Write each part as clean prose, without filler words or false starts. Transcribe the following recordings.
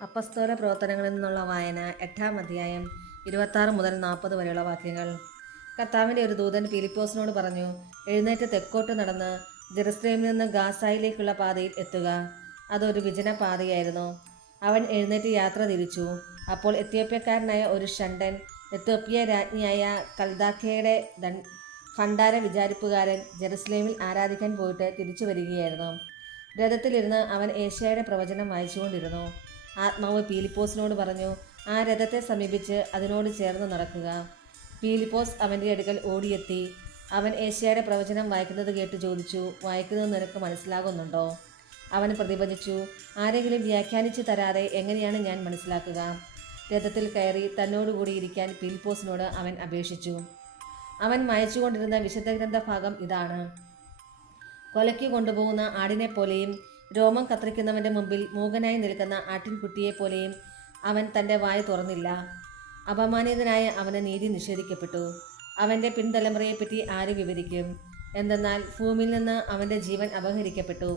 അപ്പസ്തോല പ്രവർത്തനങ്ങളിൽ നിന്നുള്ള വായന 8-ാം അധ്യായം 26 മുതൽ 40 വരെയുള്ള വാക്യങ്ങൾ. കർത്താവിൻ്റെ ഒരു ദൂതൻ ഫിലിപ്പോസിനോട് പറഞ്ഞു, എഴുന്നേറ്റ് തെക്കോട്ട് നടന്ന് ജെറുസലേമിൽ നിന്ന് ഗാസായിലേക്കുള്ള പാതയിൽ എത്തുക. അതൊരു വിജന പാതയായിരുന്നു. അവൻ എഴുന്നേറ്റ് യാത്ര തിരിച്ചു. അപ്പോൾ എത്യോപ്യക്കാരനായ ഒരു ഷണ്ഡൻ, എത്യോപ്യ രാജ്ഞിയായ കൽദാക്കയുടെ ഭണ്ഡാര വിചാരിപ്പുകാരൻ, ജെറുസലേമിൽ ആരാധിക്കാൻ പോയിട്ട് തിരിച്ചു വരികയായിരുന്നു. രഥത്തിലിരുന്ന് അവൻ ഏശയ്യായുടെ പ്രവചനം വായിച്ചുകൊണ്ടിരുന്നു. ആത്മാവ് ഫിലിപ്പോസിനോട് പറഞ്ഞു, ആ രഥത്തെ സമീപിച്ച് അതിനോട് ചേർന്ന് നടക്കുക. ഫിലിപ്പോസ് അവൻ്റെ അടുക്കൽ ഓടിയെത്തി. അവൻ ഏശയ്യായുടെ പ്രവചനം വായിക്കുന്നത് കേട്ട് ചോദിച്ചു, വായിക്കുന്നത് നിനക്ക് മനസ്സിലാകുന്നുണ്ടോ? അവൻ പ്രതിവചിച്ചു, ആരെങ്കിലും വ്യാഖ്യാനിച്ചു തരാതെ എങ്ങനെയാണ് ഞാൻ മനസ്സിലാക്കുക? രഥത്തിൽ കയറി തന്നോടുകൂടി ഇരിക്കാൻ ഫിലിപ്പോസിനോട് അവൻ അപേക്ഷിച്ചു. അവൻ വായിച്ചുകൊണ്ടിരുന്ന വിശുദ്ധ ഗ്രന്ഥഭാഗം ഇതാണ്. കൊലയ്ക്ക് കൊണ്ടുപോകുന്ന ആടിനെ പോലെയും രോമം കത്രിക്കുന്നവൻ്റെ മുമ്പിൽ മൂകനായി നിൽക്കുന്ന ആട്ടിൻകുട്ടിയെപ്പോലെയും അവൻ തൻ്റെ വായ തുറന്നില്ല. അപമാനിതനായ അവന് നീതി നിഷേധിക്കപ്പെട്ടു. അവൻ്റെ പിൻതലമുറയെപ്പറ്റി ആര് വിവരിക്കും? എന്തെന്നാൽ ഭൂമിയിൽ നിന്ന് അവൻ്റെ ജീവൻ അപഹരിക്കപ്പെട്ടു.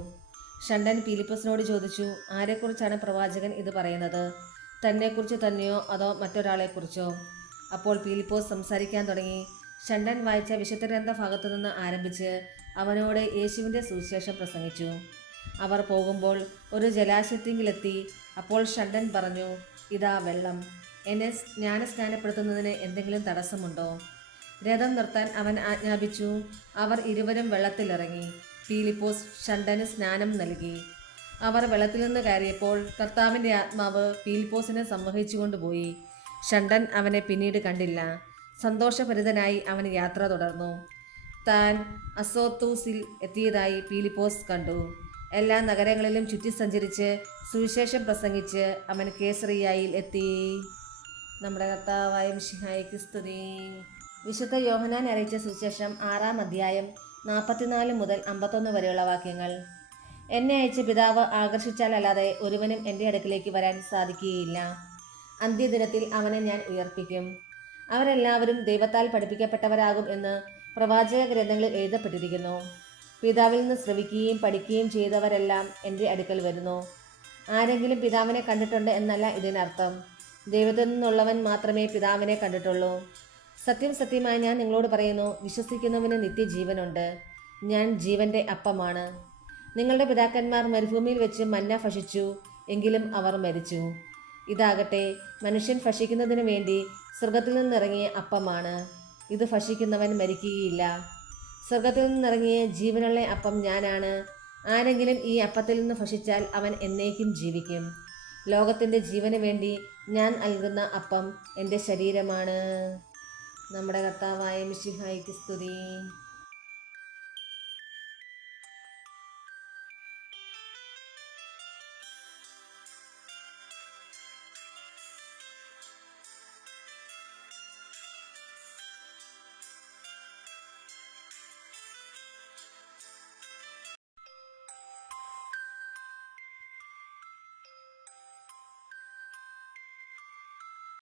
ഷണ്ഡൻ ഫിലിപ്പോസിനോട് ചോദിച്ചു, ആരെക്കുറിച്ചാണ് പ്രവാചകൻ ഇത് പറയുന്നത്? തന്നെക്കുറിച്ച് തന്നെയോ അതോ മറ്റൊരാളെക്കുറിച്ചോ? അപ്പോൾ ഫിലിപ്പോസ് സംസാരിക്കാൻ തുടങ്ങി. ഷണ്ഡൻ വായിച്ച വിശുദ്ധ ഗ്രന്ഥഭാഗത്തു നിന്ന് ആരംഭിച്ച് അവനോട് യേശുവിൻ്റെ സുവിശേഷം പ്രസംഗിച്ചു. അവർ പോകുമ്പോൾ ഒരു ജലാശയത്തിങ്കിലെത്തി. അപ്പോൾ ഷണ്ഡൻ പറഞ്ഞു, ഇതാ വെള്ളം. എന്നെ ജ്ഞാനസ്നാനപ്പെടുത്തുന്നതിന് എന്തെങ്കിലും തടസ്സമുണ്ടോ? രഥം നിർത്താൻ അവൻ ആജ്ഞാപിച്ചു. അവർ ഇരുവരും വെള്ളത്തിലിറങ്ങി. ഫിലിപ്പോസ് ഷണ്ഡന് സ്നാനം നൽകി. അവർ വെള്ളത്തിൽ നിന്ന് കയറിയപ്പോൾ കർത്താവിൻ്റെ ആത്മാവ് ഫിലിപ്പോസിനെ സംവഹിച്ചുകൊണ്ടുപോയി. ഷണ്ഡൻ അവനെ പിന്നീട് കണ്ടില്ല. സന്തോഷഭരിതനായി അവൻ യാത്ര തുടർന്നു. താൻ അസോത്തൂസിൽ എത്തിയതായി ഫിലിപ്പോസ് കണ്ടു. എല്ലാ നഗരങ്ങളിലും ചുറ്റി സഞ്ചരിച്ച് സുവിശേഷം പ്രസംഗിച്ച് അവൻ കേസറിയായിൽ എത്തി. നമ്മുടെ കർത്താവായ മിശിഹായ്ക്ക് സ്തുതി. വിശുദ്ധ യോഹന്നാൻ അറിയിച്ച സുവിശേഷം 6-ാം അധ്യായം 44 മുതൽ 51 വരെയുള്ള വാക്യങ്ങൾ. എന്നെ അയച്ച പിതാവ് ആകർഷിച്ചാലല്ലാതെ ഒരുവനും എൻ്റെ അടുക്കിലേക്ക് വരാൻ സാധിക്കുകയില്ല. അന്ത്യദിനത്തിൽ അവനെ ഞാൻ ഉയർപ്പിക്കും. അവരെല്ലാവരും ദൈവത്താൽ പഠിപ്പിക്കപ്പെട്ടവരാകും എന്ന് പ്രവാചക ഗ്രന്ഥങ്ങളിൽ എഴുതപ്പെട്ടിരിക്കുന്നു. പിതാവിൽ നിന്ന് ശ്രവിക്കുകയും പഠിക്കുകയും ചെയ്തവരെല്ലാം എൻ്റെ അടുക്കൽ വരുന്നു. ആരെങ്കിലും പിതാവിനെ കണ്ടിട്ടുണ്ട് എന്നല്ല ഇതിനർത്ഥം. ദൈവത്തിൽ നിന്നുള്ളവൻ മാത്രമേ പിതാവിനെ കണ്ടിട്ടുള്ളൂ. സത്യം സത്യമായി ഞാൻ നിങ്ങളോട് പറയുന്നു, വിശ്വസിക്കുന്നവന് നിത്യജീവനുണ്ട്. ഞാൻ ജീവൻ്റെ അപ്പമാണ്. നിങ്ങളുടെ പിതാക്കന്മാർ മരുഭൂമിയിൽ വെച്ച് മന്ന ഭക്ഷിച്ചു, എങ്കിലും അവർ മരിച്ചു. ഇതാകട്ടെ മനുഷ്യൻ ഭക്ഷിക്കുന്നതിനു വേണ്ടി സ്വർഗത്തിൽ നിന്നിറങ്ങിയ അപ്പമാണ്. ഇത് ഭക്ഷിക്കുന്നവൻ മരിക്കുകയില്ല. സ്വർഗത്തിൽ നിന്നിറങ്ങിയ ജീവനുള്ള അപ്പം ഞാനാണ്. ആരെങ്കിലും ഈ അപ്പത്തിൽ നിന്ന് ഭക്ഷിച്ചാൽ അവൻ എന്നേക്കും ജീവിക്കും. ലോകത്തിൻ്റെ ജീവന് വേണ്ടി ഞാൻ നൽകുന്ന അപ്പം എൻ്റെ ശരീരമാണ്. നമ്മുടെ കർത്താവായ മിശിഹായ്ക്ക് സ്തുതി.